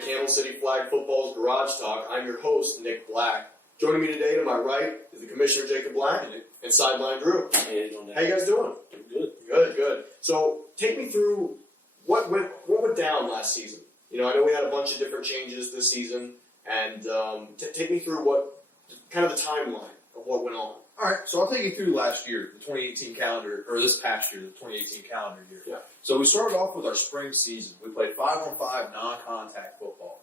to Camel City Flag Football's Garage Talk. I'm your host, Nick Black. Joining me today to my right is the Commissioner, Jacob Black, and Sideline Drew. Hey, how you guys doing? Good. Good. So, take me through what went down last season. I know we had a bunch of different changes this season, and take me through what kind of the timeline of what went on. All right, so I'll take you through last year, the 2018 calendar, or this past year, the 2018 calendar year. Yeah. So we started off with our spring season. We played 5-on-5 non-contact football.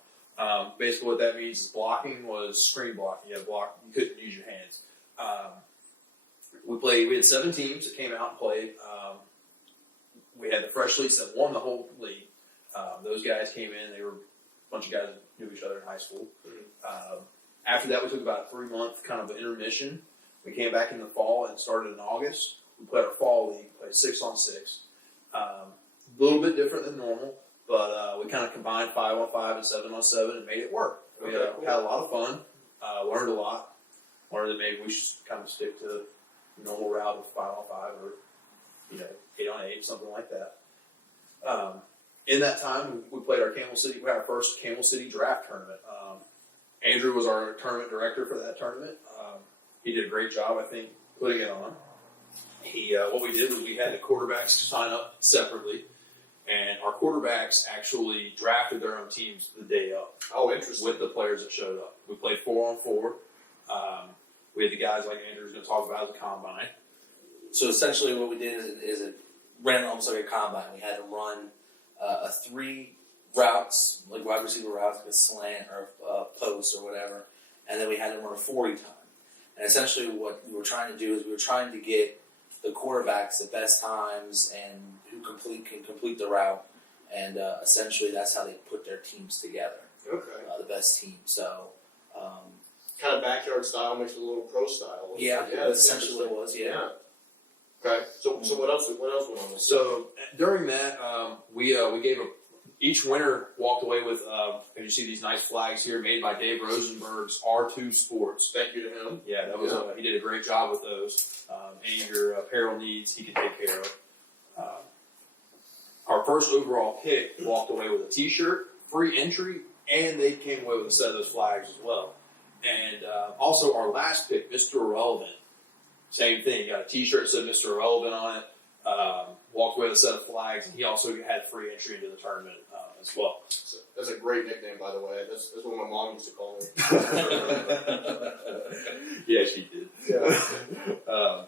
Basically, what that means is blocking was screen blocking. You had to block; you couldn't use your hands. We had 7 teams that came out and played. We had the fresh leagues that won the whole league. Those guys came in. They were a bunch of guys that knew each other in high school. After that, we took about a 3-month kind of an intermission. We came back in the fall and started in August. We played our fall league, played 6-on-6. A little bit different than normal, but we kind of combined 5-on-5 and 7-on-7 and made it work. We had a lot of fun, learned a lot. Learned that maybe we should kind of stick to the normal route of 5-on-5 or 8-on-8, something like that. In that time, we played our Camel City. We had our first Camel City draft tournament. Andrew was our tournament director for that tournament. He did a great job, I think, putting it on. What we did was we had the quarterbacks sign up separately, and our quarterbacks actually drafted their own teams the day of. Oh, interesting. With the players that showed up. We played 4-on-4. We had the guys like Andrew's going to talk about as a combine. So essentially what we did is it ran almost like a combine. We had to run 3 routes, like wide receiver routes, like a slant or a post or whatever, and then we had to run a 40 time. And essentially what we were trying to do is we were trying to get the quarterbacks the best times and who can complete the route, and essentially that's how they put their teams together. Okay. The best team. So kind of backyard style mixed with a little pro style. Yeah, that's essentially what it was. Yeah. Okay. So what else went on this? So during that, we gave each winner walked away with, and you see these nice flags here made by Dave Rosenberg's R2 Sports. Thank you to him. Yeah, that was he did a great job with those. Any of your apparel needs, he could take care of. Our first overall pick walked away with a T-shirt, free entry, and they came away with a set of those flags as well. And also our last pick, Mr. Irrelevant, same thing. Got a T-shirt that said Mr. Irrelevant on it. Walked away with a set of flags, and he also had free entry into the tournament as well. So, that's a great nickname, by the way. That's what my mom used to call me. Yeah, she did. Yeah.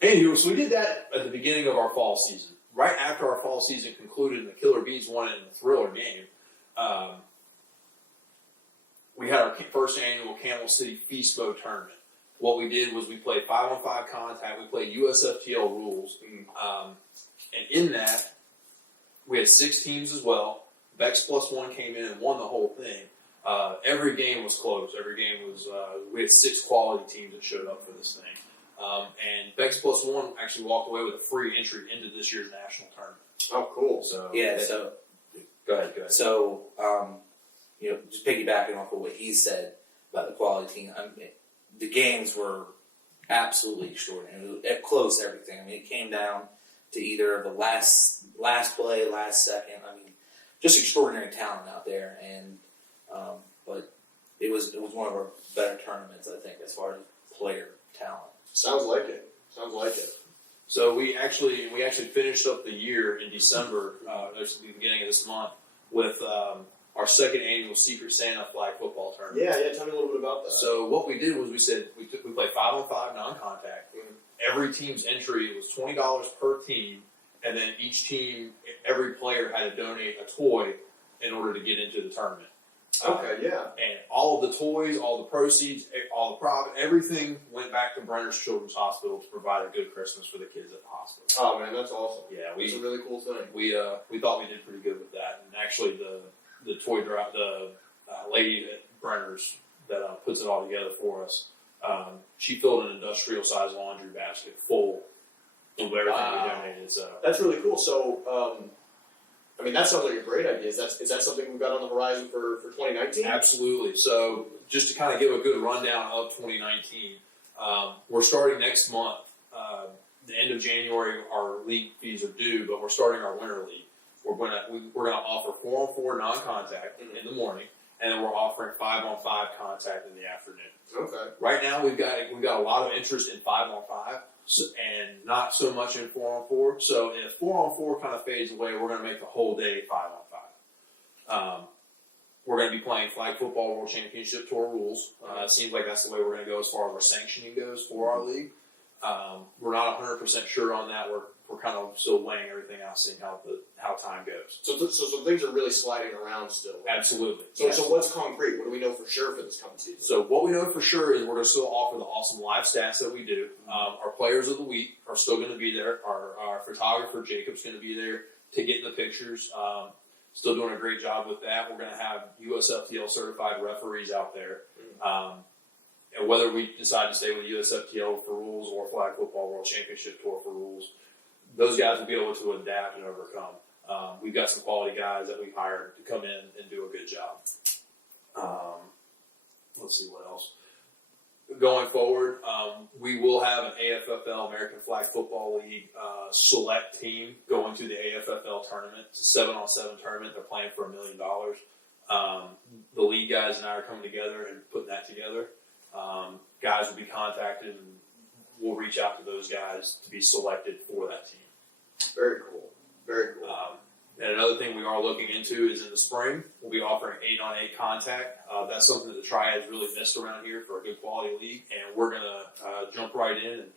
Anyway, so we did that at the beginning of our fall season. Right after our fall season concluded and the Killer Bees won it in the Thriller game, we had our first annual Camel City Feastbo tournament. What we did was we played 5-on-5 contact. We played USFTL rules. And in that, we had 6 teams as well. Bex Plus One came in and won the whole thing. Every game was close. Every game was, we had 6 quality teams that showed up for this thing. And Bex Plus One actually walked away with a free entry into this year's national tournament. Oh, cool. So Go ahead. So, just piggybacking off of what he said about the quality team, the games were absolutely extraordinary. It closed everything. It came down to either the last play, last second. Just extraordinary talent out there. And but it was one of our better tournaments, I think, as far as player talent. Sounds like it. So we actually finished up the year in December, the beginning of this month, with our second annual Secret Santa flag football tournament. Yeah. Tell me a little bit about that. So what we did was we said we played 5-on-5 non-contact. Every team's entry was $20 per team, and then every player had to donate a toy in order to get into the tournament. Okay, yeah. And all of the toys, all the proceeds, all the profit, everything went back to Brenner's Children's Hospital to provide a good Christmas for the kids at the hospital. Oh man, that's awesome. Yeah, it's a really cool thing. We thought we did pretty good with that, and actually the toy drive, the lady at Brenner's that puts it all together for us, she filled an industrial sized laundry basket full of everything we donated. So that's really cool. So. That sounds like a great idea. Is that something we've got on the horizon for 2019? Absolutely. So just to kind of give a good rundown of 2019, we're starting next month. The end of January, our league fees are due, but we're starting our winter league. we're gonna offer 4-on-4 non-contact in the morning, and then we're offering 5-on-5 contact in the afternoon. Okay. Right now, we've got a lot of interest in 5-on-5, and not so much in 4-on-4. So if 4-on-4 kind of fades away, we're going to make the whole day 5-on-5. We're going to be playing Flag Football World Championship Tour rules. It seems like that's the way we're going to go as far as our sanctioning goes for our league. We're not 100% sure on that. We're kind of still weighing everything out, seeing how time goes. So things are really sliding around still. Absolutely. So what's concrete? What do we know for sure for this coming season? So what we know for sure is we're going to still offer the awesome live stats that we do. Our players of the week are still going to be there. Our photographer, Jacob's going to be there to get in the pictures. Still doing a great job with that. We're going to have USFTL certified referees out there. And whether we decide to stay with USFTL for rules or Flag Football World Championship Tour for rules, those guys will be able to adapt and overcome. We've got some quality guys that we've hired to come in and do a good job. Let's see what else. Going forward, we will have an AFFL, American Flag Football League, select team going to the AFFL tournament. It's a 7-on-7 tournament. They're playing for $1 million. The league guys and I are coming together and putting that together. Guys will be contacted, and we'll reach out to those guys to be selected for that team. Very cool. Very cool. And another thing we are looking into is in the spring, we'll be offering 8-on-8 contact. That's something that the Triads really missed around here for a good quality league, and we're going to jump right in and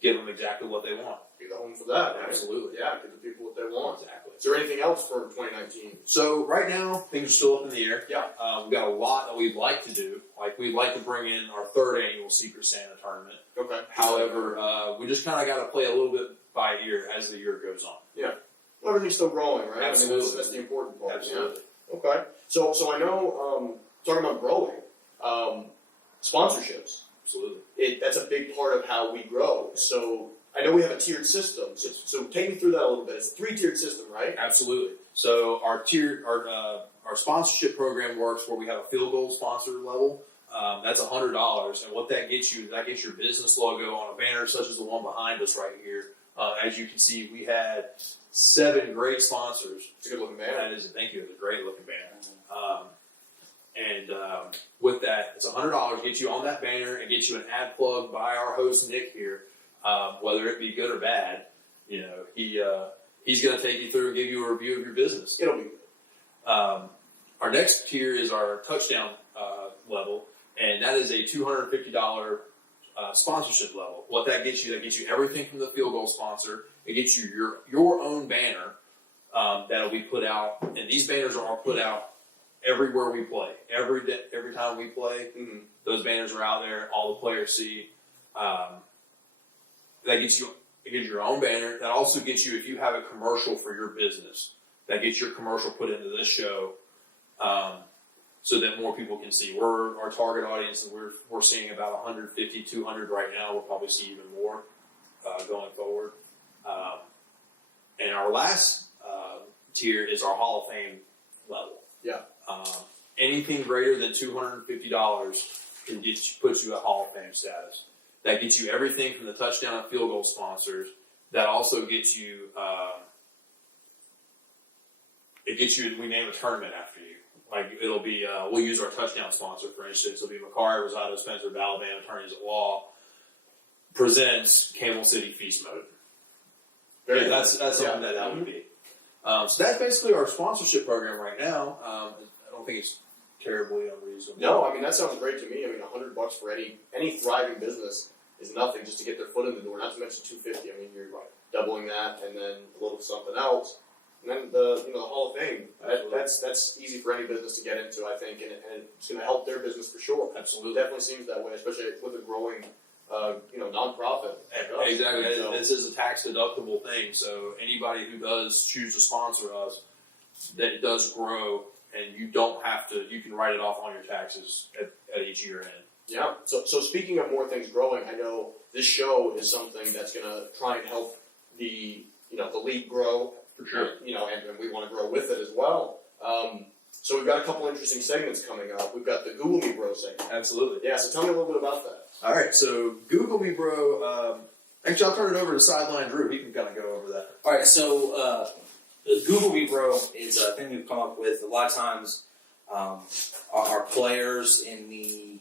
give them exactly what they want. Be the home for that, right? Absolutely. Yeah, give the people what they want. Exactly. Is there anything else for 2019? So right now, things are still up in the air. Yeah. We've got a lot that we'd like to do. Like, we'd like to bring in our 3rd annual Secret Santa tournament. Okay. However, we just kind of got to play a little bit by ear as the year goes on. Yeah. Well, everything's still growing, right? Absolutely. I mean, that's the important part. Absolutely. Yeah. Okay. So I know, talking about growing, sponsorships. Absolutely. That's a big part of how we grow. So I know we have a tiered system. So take me through that a little bit. It's a 3-tiered system, right? Absolutely. So our sponsorship program works where we have a field goal sponsor level. That's $100, and what that gets you is that gets your business logo on a banner such as the one behind us right here. As you can see, we had 7 great sponsors. It's a good looking banner. Thank you. It's a great looking banner. With that, it's $100. Gets you on that banner and gets you an ad plug by our host Nick here. Whether it be good or bad, he's going to take you through and give you a review of your business. It'll be good. Our next tier is our touchdown level, and that is a $250 sponsorship level. What that gets you everything from the field goal sponsor. It gets you your own banner that'll be put out, and these banners are all put out everywhere we play. Every time we play, those banners are out there. All the players see. That gets you your own banner. That also gets you, if you have a commercial for your business, that gets your commercial put into this show, so that more people can see. Our target audience, and we're seeing about 150, 200 right now. We'll probably see even more going forward. And our last tier is our Hall of Fame level. Yeah. Anything greater than $250 puts you at Hall of Fame status. That gets you everything from the touchdown and field goal sponsors. That also gets you, we name a tournament after you. Like, it'll be, we'll use our touchdown sponsor, for instance. It'll be Macari, Rosado, Spencer, Alabama Attorneys at Law presents Camel City Feast Mode. That's something that would be. So that's basically our sponsorship program right now. I don't think it's terribly unreasonable. No, I mean, that sounds great to me. I mean, $100 for any thriving business is nothing just to get their foot in the door. Not to mention $250. I mean, you're doubling that, and then a little something else, and then the Hall of Fame. That's easy for any business to get into, I think, and it's going to help their business for sure. Absolutely, it definitely seems that way, especially with a growing, nonprofit. Exactly, this is a tax deductible thing. So anybody who does choose to sponsor us, that it does grow. And you don't have to, you can write it off on your taxes at each year end. Yeah. So speaking of more things growing, I know this show is something that's going to try and help the league grow. For sure. And we want to grow with it as well. So we've got a couple interesting segments coming up. We've got the Google Me Bro segment. Absolutely. Yeah, so tell me a little bit about that. All right, so Google Me Bro, actually I'll turn it over to Sideline Drew. He can kind of go over that. All right, so Google Me Bro is a thing we've come up with. A lot of times, our players in the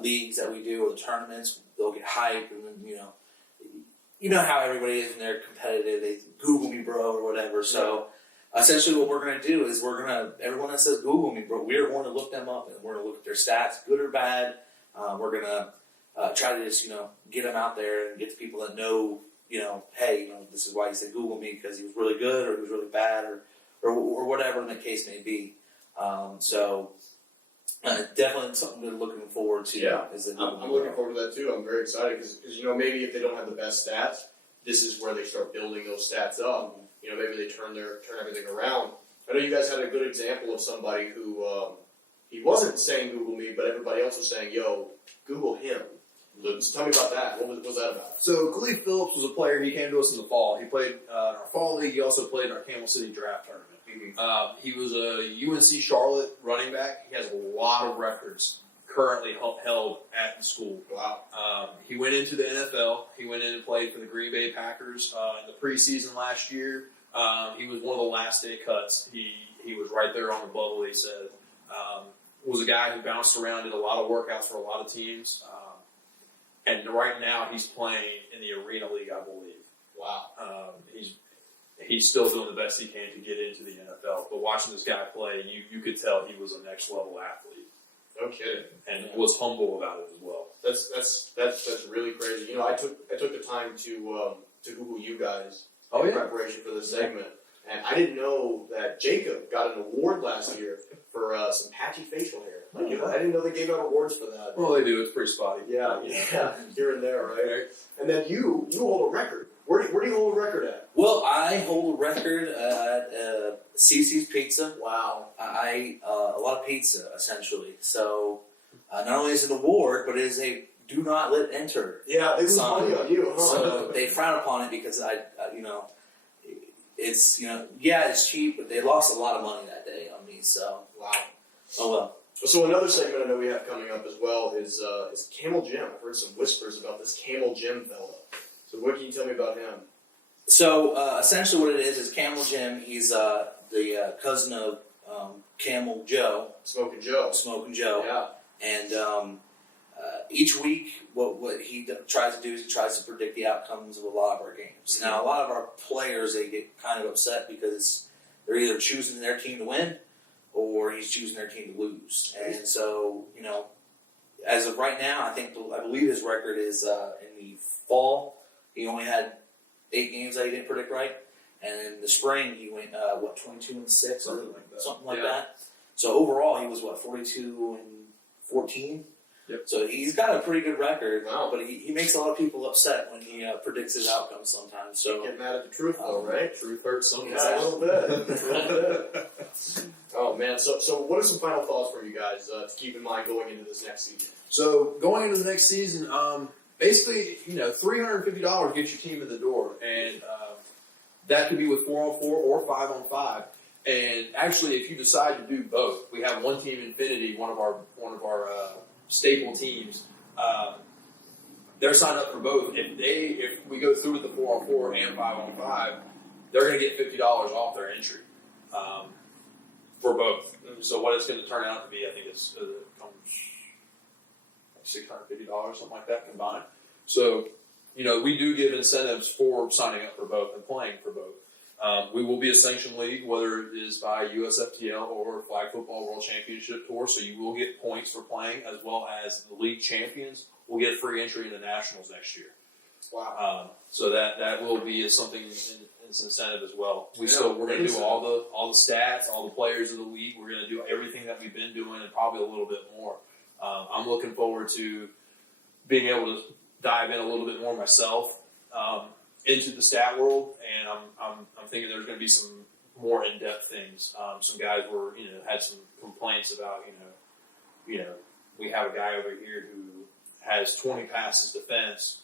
leagues that we do or the tournaments, they'll get hyped, and then you know how everybody is when they're competitive. They Google Me Bro or whatever. So essentially, what we're going to do is everyone that says Google Me Bro, we're going to look them up and we're going to look at their stats, good or bad. We're going to try to just get them out there and get the people that know. Hey, this is why he said Google me, because he was really good or he was really bad or whatever the case may be. Definitely something we're looking forward to. Yeah, I'm looking forward to that too. I'm very excited because maybe if they don't have the best stats, this is where they start building those stats up. Maybe they turn everything around. I know you guys had a good example of somebody who he wasn't saying Google me, but everybody else was saying, "Yo, Google him." So tell me about that. What was that about? So Khalif Phillips was a player. He came to us in the fall. He played in our fall league. He also played in our Camel City draft tournament. Mm-hmm. He was a UNC Charlotte running back. He has a lot of records currently held at the school. Wow. He went into the NFL. He went in and played for the Green Bay Packers in the preseason last year. He was one of the last day cuts. He was right there on the bubble, he said. Was a guy who bounced around, did a lot of workouts for a lot of teams. And right now he's playing in the Arena League, I believe. Wow. He's still doing the best he can to get into the NFL. But watching this guy play, you could tell he was a next level athlete. No kidding. And was humble about it as well. That's really crazy. I took the time to Google you guys in preparation for this segment, and I didn't know that Jacob got an award last year for some patchy facial hair. I didn't know they gave out awards for that. Well, they do. It's pretty spotty. Yeah, here and there, right? And then you hold a record. Where do you hold a record at? Well, I hold a record at CC's Pizza. Wow. I ate a lot of pizza, essentially. So not only is it an award, but it is a do not let enter. Yeah, they lose money on you. Huh? So they frown upon it because it's it's cheap, but they lost a lot of money that day on me. So wow. Oh well. So another segment I know we have coming up as well is Camel Jim. I've heard some whispers about this Camel Jim fella. So what can you tell me about him? So essentially what it is Camel Jim. He's the cousin of Camel Joe. Smoking Joe. Smoking Joe. Yeah. And each week what he tries to do is he tries to predict the outcomes of a lot of our games. Mm-hmm. Now a lot of our players, they get kind of upset because they're either choosing their team to win or he's choosing their team to lose. And so, as of right now, I believe his record is in the fall, he only had 8 games that he didn't predict right. And in the spring, he went, 22-6? Something like that. So overall, he was, 42-14? Yep. So he's got a pretty good record. Wow. But he makes a lot of people upset when he predicts his outcomes sometimes. So get mad at the truth, though, right? Truth hurts sometimes. Yeah, a little bit. Oh, man. So what are some final thoughts for you guys to keep in mind going into this next season? So going into the next season, basically, $350 gets your team in the door, and that could be with 4-on-4 or 5-on-5. And actually, if you decide to do both, we have one team, Infinity, one of our staple teams. They're signed up for both. If we go through with the 4-on-4 and 5-on-5, they're going to get $50 off their entry for both. So what it's going to turn out to be, I think it's $650, something like that combined. So, we do give incentives for signing up for both and playing for both. We will be a sanctioned league, whether it is by USFTL or Flag Football World Championship Tour, so you will get points for playing, as well as the league champions will get free entry into nationals next year. Wow. So that will be something as incentive as well. We're going to do all the stats, all the players of the league. We're going to do everything that we've been doing and probably a little bit more. I'm looking forward to being able to dive in a little bit more myself into the stat world, and I'm thinking there's going to be some more in-depth things. Some guys had some complaints about we have a guy over here who has 20 passes defense,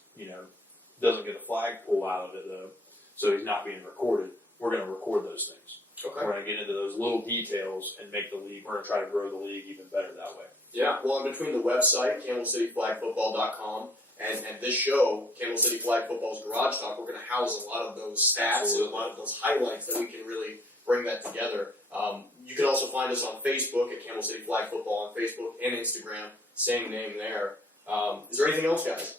doesn't get a flag pull out of it though, so he's not being recorded. We're going to record those things. Okay. We're going to get into those little details and make the league. We're going to try to grow the league even better that way. Yeah, well, in between the website, CamelCityFlagFootball.com, And this show, Camel City Flag Football's Garage Talk, we're going to house a lot of those stats and a lot of those highlights that we can really bring that together. You can also find us on Facebook at Camel City Flag Football on Facebook and Instagram. Same name there. Is there anything else, guys?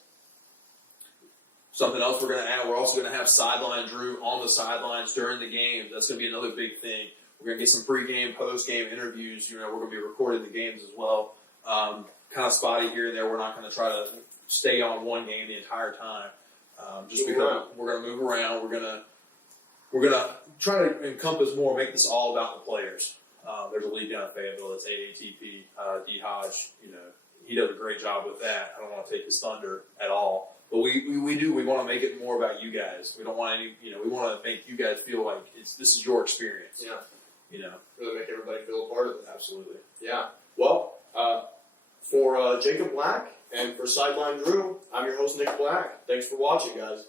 Something else we're going to add, we're also going to have Sideline Drew on the sidelines during the games. That's going to be another big thing. We're going to get some pregame, postgame interviews. We're going to be recording the games as well. Kind of spotty here and there. We're not going to try to stay on one game the entire time. Just because we're going to move around. We're gonna try to encompass more, make this all about the players. There's a league down in Fayetteville that's AATP. D. Hodge, he does a great job with that. I don't want to take his thunder at all. But we want to make it more about you guys. We don't want we want to make you guys feel like this is your experience. Yeah. Really make everybody feel a part of it. Absolutely. Yeah. Well, for Jacob Black and for Sideline Drew, I'm your host, Nick Black. Thanks for watching, guys.